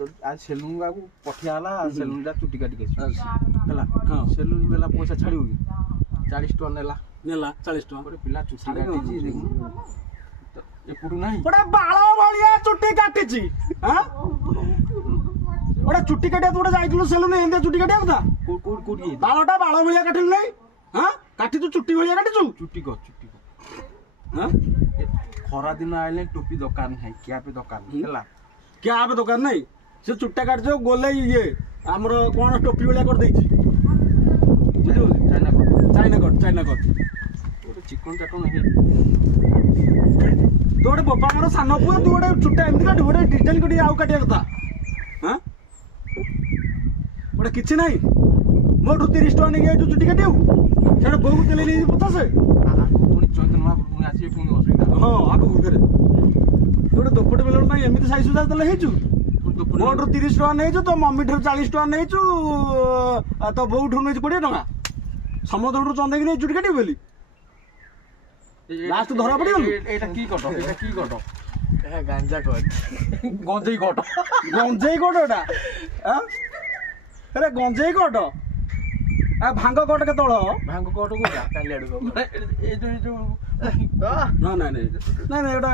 आज सेलून को पठिया हला सेलून जा चुटी काटी के हला हां सेलून बेला पैसा छाड़ियो कि 40 टका नेला नेला 40 टका गोटे पिला चुटी काटी जी देखु तो एपुडू नाही गोटे बाळ भलिया चुट्टी काटिची हां गोटे चुट्टी काटिया तू जाइतलु सेलून एंदे चुट्टी काटिया कथा कोड बाळटा बाळ भलिया काटिल नाही हां काटी तू चुट्टी भलिया काटिचु चुटी को हां खरा दिन आइले टोपी दुकान है क्या पे दुकान हला क्या आप दुकान नहीं से चुट्टा काट जो गोले ये हमर कोन टोपी भलिया कर देछि चाइना कट गोटे चिकन चाकन है तू गोटे बापा मोर सान पुआ तू गोटे चुट्टा एमती काटी गोटे डिटेल कटी आउ काटिया कथा हां गोटे किछि नाही मोठू 30 टका नहीं जो चुट्टी काटियो सेटा बहुत तेले नहीं 50 पुणी चैतन्य महाप्रभु आसी पुणी असुविधा हां आगु गुरे तू गोटे दोपट बेलर नाही एमती साइज सुधा तले हेचु मोठू 30 टका नहीं तो मम्मी ठर 40 टका नहीं तो बहू ठर नहीं 20 टका समोदर चंदे कि नहीं चुटी काटी बोली लास्ट धरा पड़ी गलु एटा की कट गांजा कट गंजेई कट गंजेई कट एटा हां अरे गंजेई कट आ भांग कट के तळ भांग कट को काली आडू ए जो ना ना एटा